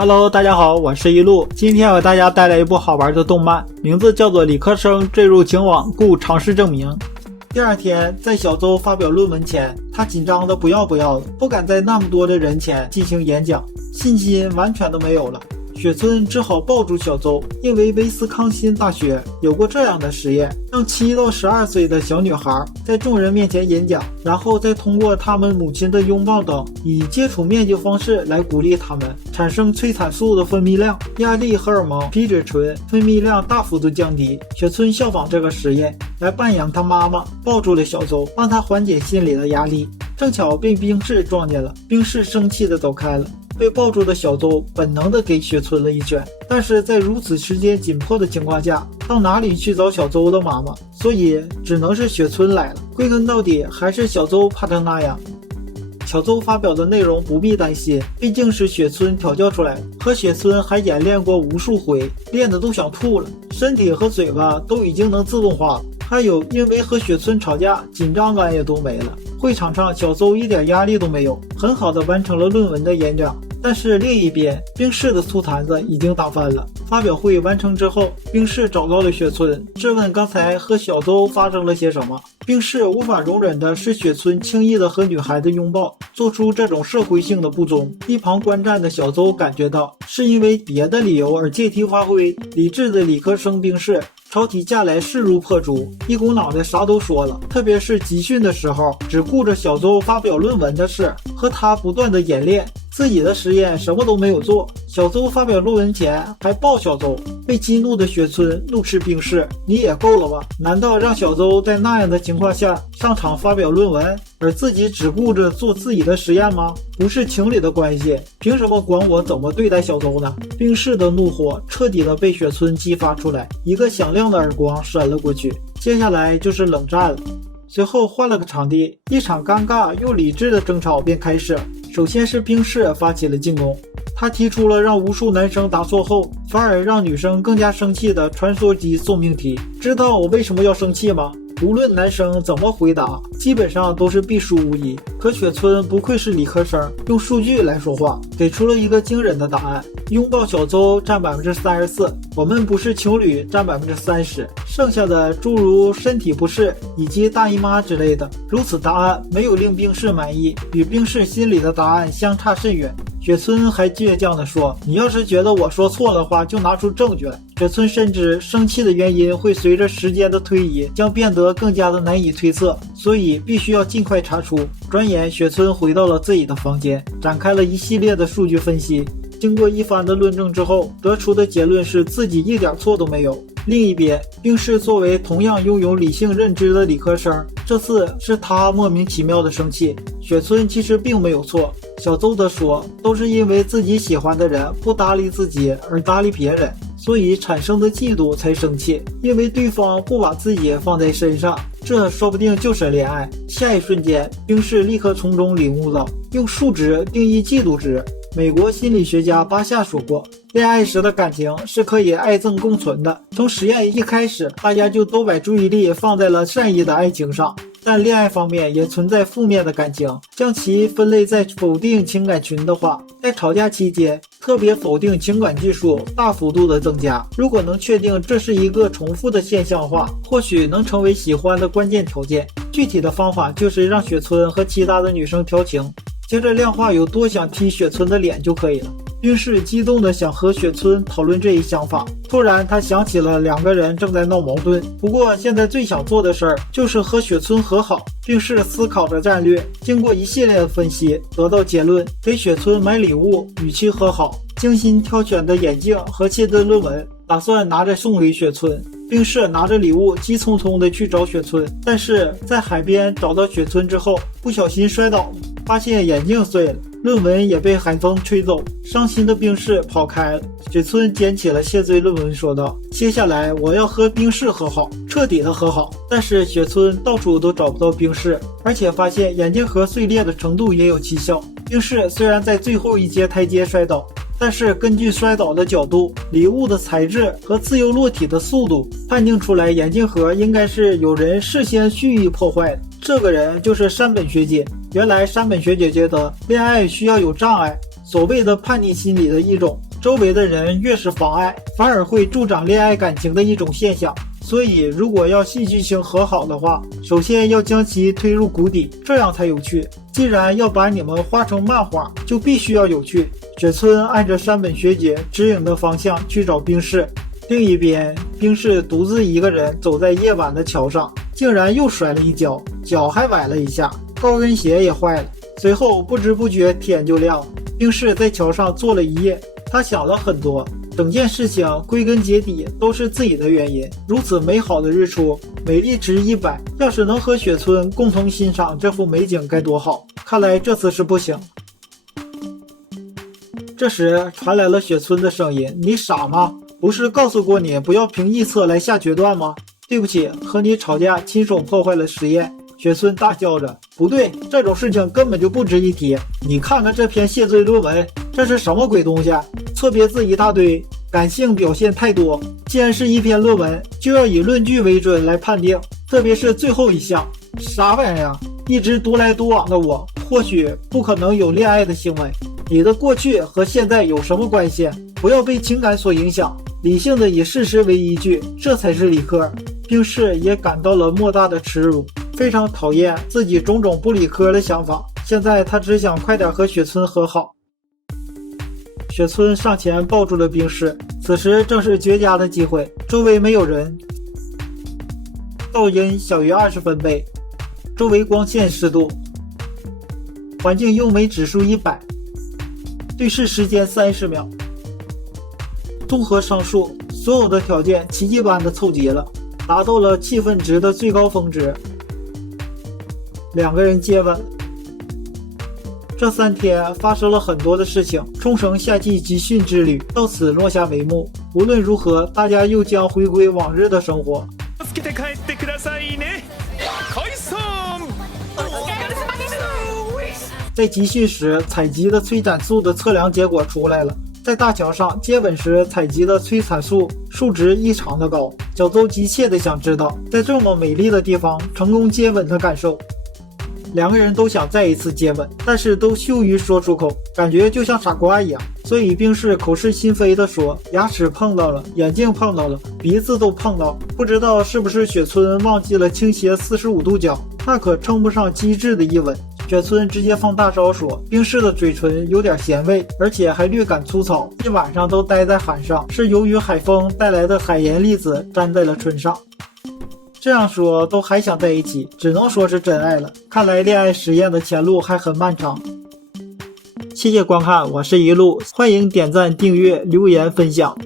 Hello， 大家好，我是一路，今天为大家带来一部好玩的动漫，名字叫做理科生坠入情网，故尝试证明。第二天，在小周发表论文前，他紧张的不要的，不敢在那么多的人前进行演讲，信心完全都没有了。雪村只好抱住小周，因为威斯康辛大学有过这样的实验，让7到12岁的小女孩在众人面前演讲，然后再通过她们母亲的拥抱等以接触面积方式来鼓励她们，产生催产素的分泌量，压力荷尔蒙皮质醇分泌量大幅度降低。雪村效仿这个实验来扮演她妈妈，抱住了小周，帮她缓解心理的压力。正巧被冰室撞见了，冰室生气的走开了。被抱住的小周本能的给雪村了一拳，但是在如此时间紧迫的情况下，到哪里去找小周的妈妈？所以只能是雪村来了。归根到底还是小周怕成那样。小周发表的内容不必担心，毕竟是雪村调教出来的，和雪村还演练过无数回，练得都想吐了，身体和嘴巴都已经能自动化了。还有因为和雪村吵架，紧张感也都没了。会场上小周一点压力都没有，很好的完成了论文的演讲。但是另一边，冰室的醋坛子已经打翻了。发表会完成之后，冰室找到了雪村，质问刚才和小周发生了些什么。冰室无法容忍的是雪村轻易的和女孩子拥抱，做出这种社会性的不忠。一旁观战的小周感觉到是因为别的理由而借题发挥，理智的理科生冰室抄起架来势如破竹，一股脑袋啥都说了，特别是集训的时候，只顾着小周发表论文的事和他不断的演练，自己的实验什么都没有做。小周发表论文前还抱小周，被激怒的雪村怒斥冰室：你也够了吧？难道让小周在那样的情况下上场发表论文，而自己只顾着做自己的实验吗？不是情侣的关系，凭什么管我怎么对待小周呢？冰室的怒火彻底的被雪村激发出来，一个响亮的耳光扇了过去。接下来就是冷战了。随后换了个场地，一场尴尬又理智的争吵便开始。首先是冰室发起了进攻，他提出了让无数男生答错后，反而让女生更加生气的传说级送命题。知道我为什么要生气吗？无论男生怎么回答，基本上都是必输无疑。可雪村不愧是理科生，用数据来说话，给出了一个惊人的答案：拥抱小周占 34%， 我们不是情侣占 30%， 剩下的诸如身体不适以及大姨妈之类的。如此答案没有令冰室满意，与冰室心里的答案相差甚远。雪村还倔强地说：你要是觉得我说错的话，就拿出证据来。雪村深知生气的原因会随着时间的推移将变得更加的难以推测，所以必须要尽快查出。转眼雪村回到了自己的房间，展开了一系列的数据分析。经过一番的论证之后，得出的结论是自己一点错都没有。另一边，冰室作为同样拥有理性认知的理科生，这次是他莫名其妙的生气。雪村其实并没有错，小周的说都是因为自己喜欢的人不搭理自己而搭理别人，所以产生的嫉妒才生气，因为对方不把自己放在身上，这说不定就是恋爱。下一瞬间，冰室立刻从中领悟到用数值定义嫉妒值。美国心理学家巴夏说过，恋爱时的感情是可以爱憎共存的。从实验一开始，大家就都把注意力放在了善意的爱情上，但恋爱方面也存在负面的感情，将其分类在否定情感群的话，在吵架期间特别否定情感技术大幅度的增加。如果能确定这是一个重复的现象化，或许能成为喜欢的关键条件。具体的方法就是让雪村和其他的女生调情，接着量化有多想踢雪村的脸就可以了。冰室激动的想和雪村讨论这一想法，突然他想起了两个人正在闹矛盾，不过现在最想做的事儿就是和雪村和好。冰室思考着战略，经过一系列的分析，得到结论：给雪村买礼物与其和好。精心挑选的眼镜和新的论文打算拿着送给雪村。冰室拿着礼物急匆匆的去找雪村，但是在海边找到雪村之后，不小心摔倒了，发现眼镜碎了，论文也被海风吹走，伤心的冰室跑开了。雪村捡起了谢罪论文说道：接下来我要和冰室和好，彻底的和好。但是雪村到处都找不到冰室，而且发现眼镜盒碎裂的程度也有蹊跷。冰室虽然在最后一阶台阶摔倒，但是根据摔倒的角度、礼物的材质和自由落体的速度，判定出来眼镜盒应该是有人事先蓄意破坏的。这个人就是山本学姐。原来山本学姐觉得恋爱需要有障碍，所谓的叛逆心理的一种，周围的人越是妨碍，反而会助长恋爱感情的一种现象。所以如果要戏剧性和好的话，首先要将其推入谷底，这样才有趣。既然要把你们画成漫画，就必须要有趣。雪村按着山本学姐指引的方向去找冰室，另一边冰室独自一个人走在夜晚的桥上，竟然又摔了一跤，脚还崴了一下，高跟鞋也坏了。随后不知不觉天就亮了。冰室在桥上坐了一夜，他想了很多，整件事情归根结底都是自己的原因。如此美好的日出，美丽值100，要是能和雪村共同欣赏这幅美景该多好。看来这次是不行。这时传来了雪村的声音：你傻吗？不是告诉过你不要凭臆测来下决断吗？对不起，和你吵架亲手破坏了实验。雪村大叫着：不对，这种事情根本就不值一提。你看看这篇谢罪论文，这是什么鬼东西？错别字一大堆，感性表现太多。既然是一篇论文，就要以论据为准来判定，特别是最后一项，啥玩意儿啊？一直独来独往的我，或许不可能有恋爱的行为。你的过去和现在有什么关系？不要被情感所影响，理性的以事实为依据，这才是理科。冰室也感到了莫大的耻辱，非常讨厌自己种种不理科的想法。现在他只想快点和雪村和好。雪村上前抱住了冰室，此时正是绝佳的机会，周围没有人，噪音小于20分贝，周围光线10度，环境优美指数100，对视时间30秒。综合上述所有的条件奇迹般的凑齐了，达到了气氛值的最高峰值。两个人接吻。这3天发生了很多的事情，冲绳夏季集训之旅到此落下帷幕。无论如何，大家又将回归往日的生活。在集训时采集的催产素的测量结果出来了，在大桥上接吻时采集的催产素数值异常的高。小邹急切地想知道在这么美丽的地方成功接吻的感受。两个人都想再一次接吻，但是都羞于说出口，感觉就像傻瓜一样。所以冰室口是心非地说，牙齿碰到了，眼镜碰到了，鼻子都碰到，不知道是不是雪村忘记了倾斜45度角，那可称不上机智的一吻。雪村直接放大招说，冰室的嘴唇有点咸味，而且还略感粗糙，一晚上都待在海上，是由于海风带来的海盐粒子粘在了唇上。这样说都还想在一起，只能说是真爱了。看来恋爱实验的前路还很漫长。谢谢观看，我是一路，欢迎点赞、订阅、留言、分享。